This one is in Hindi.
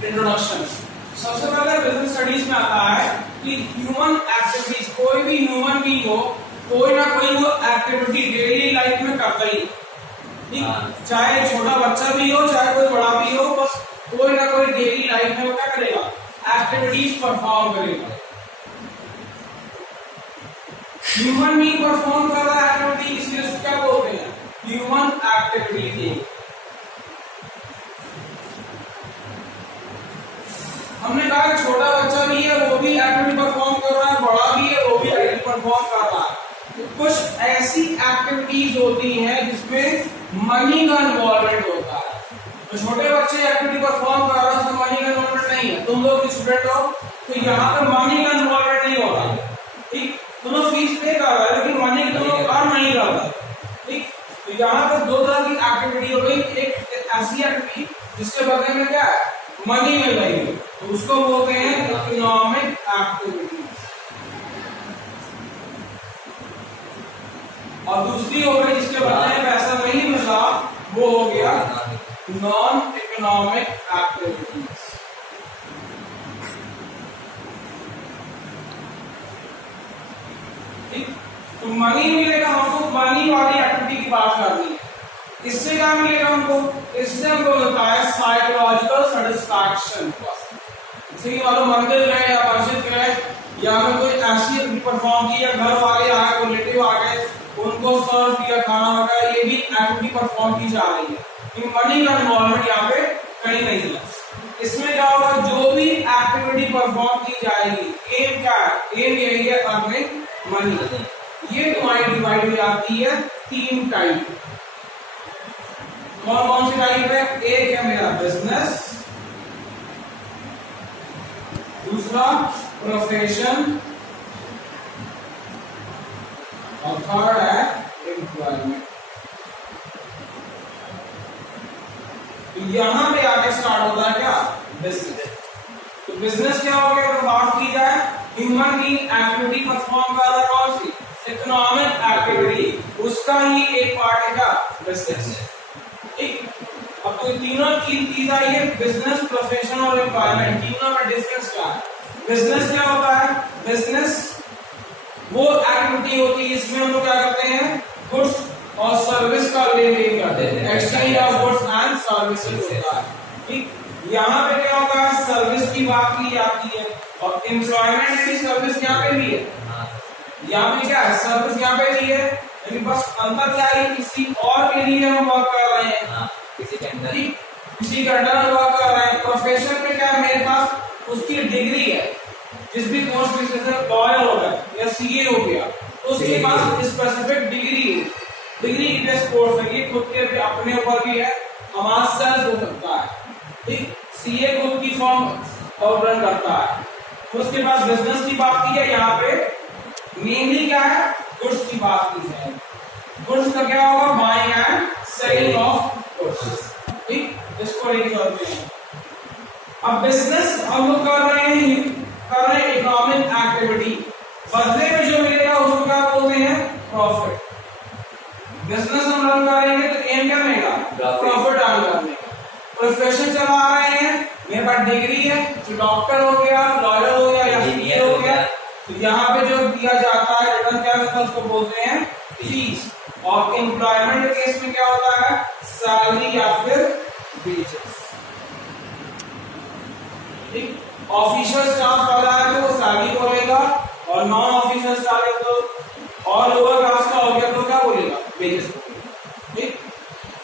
इंट्रोडक्शन। सबसे पहले बिजनेस स्टडीज में आता है कि ह्यूमन एक्टिविटीज, कोई भी ह्यूमन बीइंग हो, कोई ना कोई वो एक्टिविटी डेली लाइफ में करता ही, ठीक, चाहे छोटा बच्चा भी हो चाहे कोई बड़ा भी हो, बस कोई ना कोई डेली लाइफ में वो क्या करेगा, एक्टिविटीज परफॉर्म करेगा। ह्यूमन बीइंग परफॉर्म कर रहा है एक्टिविटी, इसलिए उसको क्या बोलते हैं, ह्यूमन एक्टिविटी। हमने कहा छोटा बच्चा भी है वो भी एक्टिविटी परफॉर्म कर रहा है, बड़ा भी है वो भी एक्टिविटी परफॉर्म कर रहा है। तो कुछ ऐसी एक्टिविटीज होती हैं जिसमें मनी का इन्वॉल्वमेंट होता है। तो छोटे बच्चे एक्टिविटी परफॉर्म कर रहे हैं, उसमें मनी का इन्वॉल्वमेंट नहीं है। तुम लोग स्टूडेंट हो तो यहाँ पे मनी का इन्वॉल्वमेंट नहीं हो रहा, ठीक, तुम लोग फीस पे कर रहे हो लेकिन मनी तुम लोग अर्न नहीं कर रहे, ठीक। तो यहाँ पे दो तरह की एक्टिविटी हो गई, एक ऐसी एक्टिविटी जिसके बदले में क्या है, मनी मिल रही है, तो उसको बोलते हैं इकोनॉमिक एक्टिविटी। और दूसरी हो गई जिसके बदले में पैसा नहीं मिला, वो हो गया नॉन इकोनॉमिक एक्टिविटीज। ठीक, तो मनी मिलेगा हमको, मनी वाली एक्टिविटी की बात करनी है। इससे क्या मिलेगा हमको, इससे हमको मिलता है साइकोलॉजिकल सेटिस्फैक्शन। जैसे कि मानो मंदिर गए या मस्जिद गए या फिर कोई ऐसी एक्टिविटी परफॉर्म की या घर वाले आए, रिलेटिव आ गए, उनको सर्व किया खाना वगैरह, ये भी एक्टिविटी परफॉर्म की जा रही है, लेकिन मनी का इन्वॉल्वमेंट यहाँ पे कहीं नहीं है। इसमें क्या होगा, जो भी एक्टिविटी परफॉर्म की जाएगी, एम क्या है, एम यही है अर्निंग मनी। ये तुम्हारी डिवाइड हो जाती है तीन टाइप। कौन कौन सी टाइप है, एक है मेरा बिजनेस, दूसरा प्रोफेशन और थर्ड है एम्प्लॉयमेंट। तो यहां पे आके स्टार्ट होता है क्या, बिजनेस। तो बिजनेस क्या हो गया, अगर बात की जाए ह्यूमन की एक्टिविटी परफॉर्म कर रहा है, कौन सी, इकोनॉमिक एक्टिविटी, उसका ही एक पार्ट है क्या, बिजनेस। ठीक, अब तो तीनों चीज आई है, बिजनेस, प्रोफेशन और एम्प्लॉयमेंट, तीनों में डिफरेंस क्या है। बिजनेस क्या होता है, बिजनेस वो एक्टिविटी होती है इसमें हम लोग क्या करते हैं, गुड्स और सर्विस का लेन देन करते हैं, exchange of goods and services होता है। ठीक, यहाँ पे क्या होता है, सर्विस की बात की जाती है, और एम्प्लॉयमेंट की सर्विस यहाँ पे भी है, यहाँ पे क्या है, सर्विस यहाँ पे भी है, लेकिन बस अंतर क्या है, किसी और के लिए हम वर्क कर रहे हैं, किसी के अंडर वर्क कर रहे हैं। प्रोफेशन में क्या है, मेरे पास उसकी डिग्री है, जिस भी कोर्स में जैसे लॉयर हो गया या सीए हो गया, तो उसके पास स्पेसिफिक डिग्री है, डिग्री बेस्ड कोर्स है, ये खुद के अपने ऊपर भी है, हमारा सेल्फ हो सकता है। ठीक, सीए खुद की फॉर्म रन करता है। तो उसके बाद बिजनेस की बात की है, यहाँ पे मेनली क्या है, गुड्स की बात की जाए। गुड्स का क्या होगा, buying and selling of goods. ठीक, इसको लेके चलते हैं। अब बिजनेस हम लोग कर रहे हैं इकोनॉमिक एक्टिविटी, बदले में जो मिलेगा उसको क्या बोलते हैं, प्रॉफिट। बिजनेस हम रन करेंगे तो एम क्या मिलेगा, प्रॉफिट अर्न करने का। प्रोफेशन चला रहे हैं, मेरे पास डिग्री है, तो डॉक्टर हो गया, लॉयर हो गया या सीए हो गया, तो यहाँ पे जो दिया जाता है रिटर्न क्या मिलता है, उसको बोलते हैं फीस। और एम्प्लॉयमेंट केस में क्या होता है, सैलरी या फिर वेजेस। ठीक, ऑफिशियल स्टाफ वाला है तो वो सैलरी बोलेगा, और नॉन ऑफिशियल स्टाफ है तो और लोअर क्लास का हो गया तो